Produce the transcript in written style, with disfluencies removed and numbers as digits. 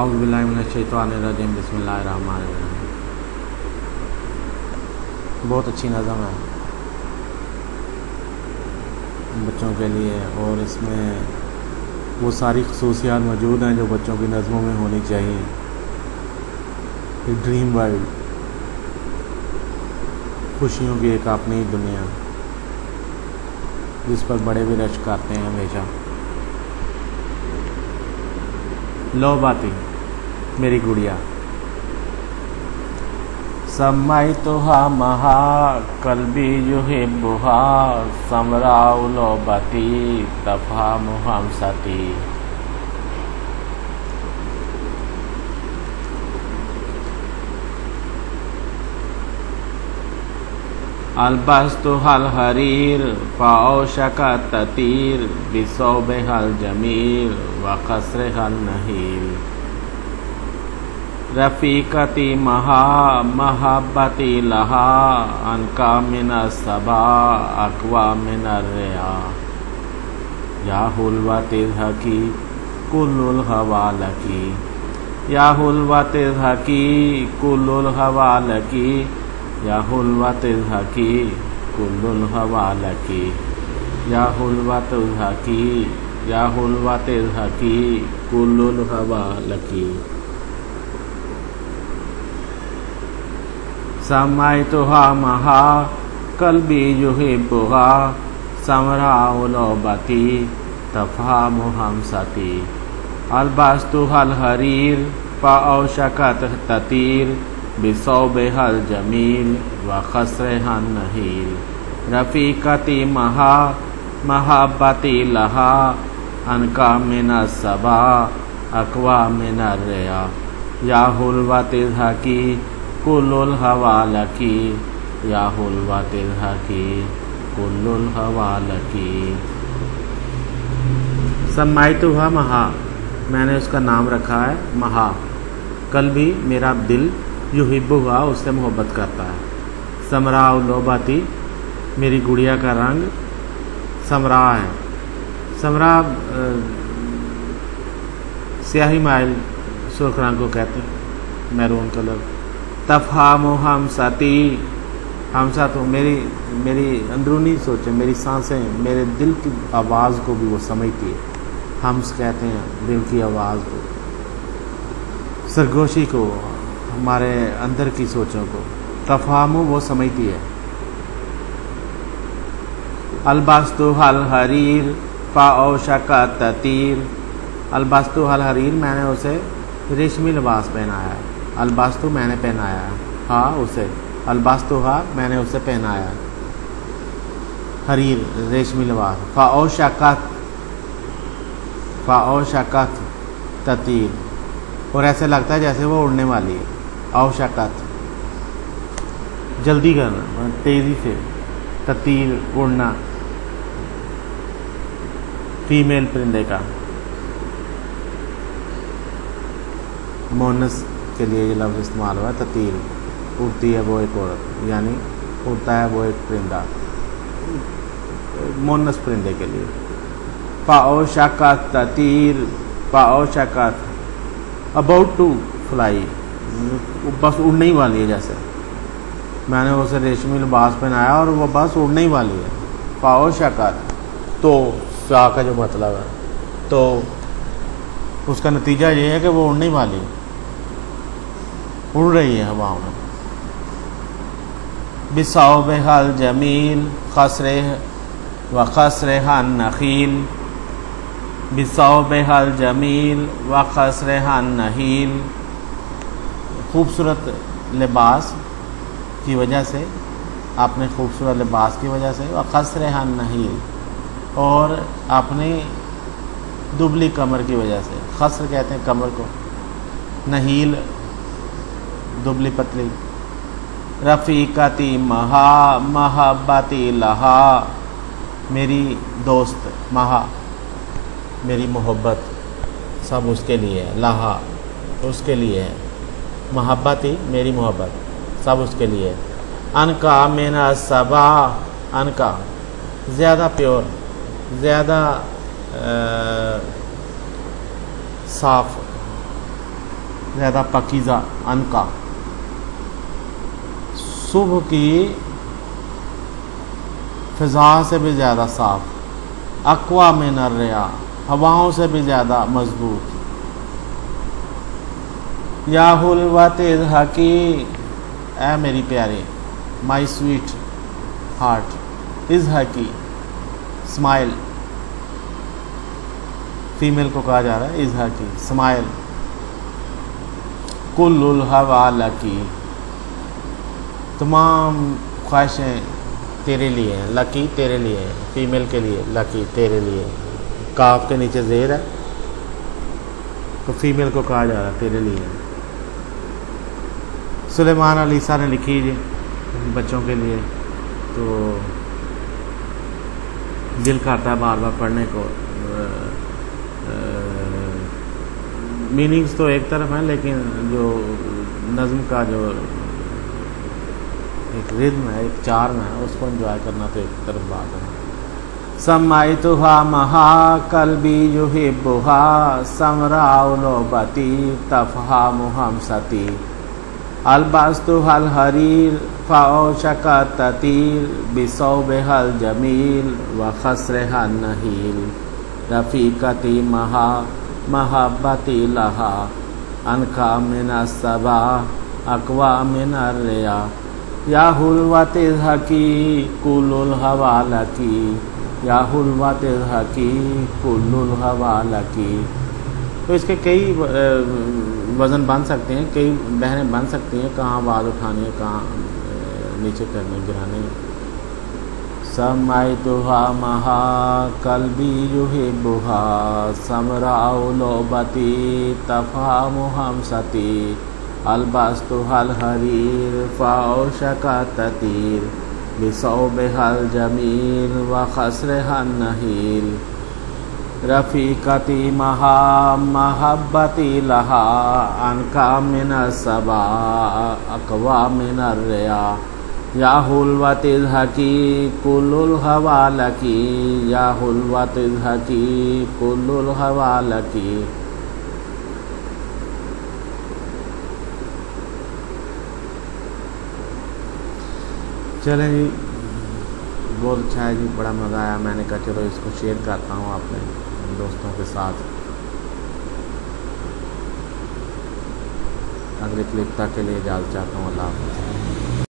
اعوذ باللہ من الشیطان الرجیم بسم اللہ الرحمن الرحیم۔ بہت اچھی نظم ہے بچوں کے لیے، اور اس میں وہ ساری خصوصیات موجود ہیں جو بچوں کی نظموں میں ہونی چاہیے۔ ڈریم ورلڈ، خوشیوں کی ایک اپنی دنیا جس پر بڑے بھی رش کرتے ہیں ہمیشہ۔ لو باتی میری گڑیا، سمعتها مہا قلبی یحبها سمراء لو باتی تفہم ہمستی۔ البستها الحریر فاوشک التطیر بثوبها الجمیل وقصرها النحیل۔ رفیقتی مہا محبتی لہا عنکا من الصبا اقوی من الریا۔ یا حلوۃ الحقی کل الہوی لکی، یا حلوۃ الحقی کل الہوی لکی، یا حلوۃ الحقی کل الہوی لکی، یا حلوۃ الحقی، یا حلوۃ الحقی کل الہوی لکی۔ سمعتها مہا قلبی یحبها سمراء لعبتی تفہم ہمستی۔ البستها الحریر فاوشکت تطیر بثوبها الجمیل وقصرها النحیل۔ رفیقتی مہا محبتی لہا عنکا من الصبا اقوی من الریا۔ یا حلوۃ الحقی کل الہوی لکی، یا حلوۃ الحقی کل الہوی لکی۔ سمعتها مہا، میں نے اس کا نام رکھا ہے مہا، قلبی میرا دل، یحبها اس سے محبت کرتا ہے، سمراء لعبتی میری گڑیا کا رنگ سمراء ہے، سمراء سیاہی مائل سرخ رنگ کو کہتے ہیں، میرون کلر۔ تفہم ہمستی، ہمسا تو میری اندرونی سوچیں، میری سانسیں، میرے دل کی آواز کو بھی وہ سمجھتی ہے۔ ہمس کہتے ہیں دل کی آواز کو، سرگوشی کو، ہمارے اندر کی سوچوں کو۔ تفہم وہ سمجھتی ہے۔ البستها الحریر فاوشک التطیر، البستها الحریر میں نے اسے ریشمی لباس پہنایا ہے۔ البستو میں نے پہنایا ہے، ہاں اسے، البستها میں نے اسے پہنایا ہے، حریر ریشمی لباس۔ فاوشکت تطیر، اور ایسے لگتا ہے جیسے وہ اڑنے والی ہے۔ اوشکت جلدی کرنا، تیزی سے، تطیر اڑنا، فیمیل پرندے کا، مونس کے لیے یہ لفظ استعمال ہوا ہے۔ تطیر اڑتی ہے وہ ایک عورت، یعنی اڑتا ہے وہ ایک پرندہ، مونس پرندے کے لیے۔ فاوشکت تطیر، فاوشکت اباؤٹ ٹو فلائی، بس اڑنے ہی والی ہے، جیسے میں نے اسے ریشمی لباس پہنایا اور وہ بس اڑنے ہی والی ہے۔ فاوشکت تو فا کا جو مطلب ہے، تو اس کا نتیجہ یہ ہے کہ وہ اڑنے ہی والی ہے، اڑ رہی ہے ہواؤں میں۔ بثوبها الجمیل وقصرها النخیل، بثوبها الجمیل وقصرها النحیل، خوبصورت لباس کی وجہ سے، اپنے خوبصورت لباس کی وجہ سے، وقصرها النحیل، اور اپنی دبلی کمر کی وجہ سے۔ خصر کہتے ہیں کمر کو، نحیل دبلی پتلی۔ رفیقتی مہا محبتی لہا، میری دوست مہا میری محبت سب اس کے لیے ہے، لہا اس کے لیے ہے، محبتی میری محبت سب اس کے لیے ہے۔ عنکا من الصبا، عنکا زیادہ پیور، زیادہ صاف، زیادہ پاکیزہ، انقا، صبح کی فضا سے بھی زیادہ صاف، اقوا من الریا، ہواؤں سے بھی زیادہ مضبوط، یا حلوت اضحکی، اے میری پیاری، مائی سویٹ ہارٹ، اضحکی، اسمائل، فیمیل کو کہا جا رہا ہے اضحکی، اسمائل، کل الہوا لکی، تمام خواہشیں تیرے لیے ہیں، لکی تیرے لیے ہیں، فیمیل کے لیے، لکی تیرے لیے، کاف کے نیچے زیر ہے تو فیمیل کو کہا جا رہا ہے تیرے لیے۔ سلیمان علیسیٰ نے لکھی جی بچوں کے لیے، تو دل کرتا ہے بار بار پڑھنے کو، میننگز تو ایک طرف ہیں لیکن جو نظم کا جو ایک ردم ہے، ایک چارم ہے، اس کو انجوائے کرنا تو ایک طرف بات ہے۔ سمعتها مہا قلبی یحبها سمراء لعبتی تفہم ہمستی البستها الحریر فاوشک التطیر بثوبها الجمیل وخصرها النحیل رفیقتی مہا محبتی لہا انکا من الصبا اقوا من الریا یا حلوت اضحکی کل الہوا لکی یا حلوت اضحکی کل الہوا لکی۔ تو اس کے کئی وزن بن سکتے ہیں، کئی بہنیں بن سکتی ہیں، کہاں آواز اٹھانی ہے، کہاں نیچے کرنے گرانے۔ سمعتها مہا قلبی یحبها سمراء لعبتی تفہم ہمستی البستها الحریر فاوشک التطیر بثوبها الجمیل وخصرها النحیل رفیقتی مہا محبتی لہا انکا من الصبا اقوا من الریا یا حلوت اضحکی کل الہوا لکی یا حلوت اضحکی کل الہوا لکی۔ چلیں جی، بہت اچھا ہے جی، بڑا مزہ آیا، میں نے کہا چلو اس کو شیئر کرتا ہوں اپنے دوستوں کے ساتھ۔ اگلے کلپ تک کے لیے اجازت چاہتا ہوں، اللہ حافظ۔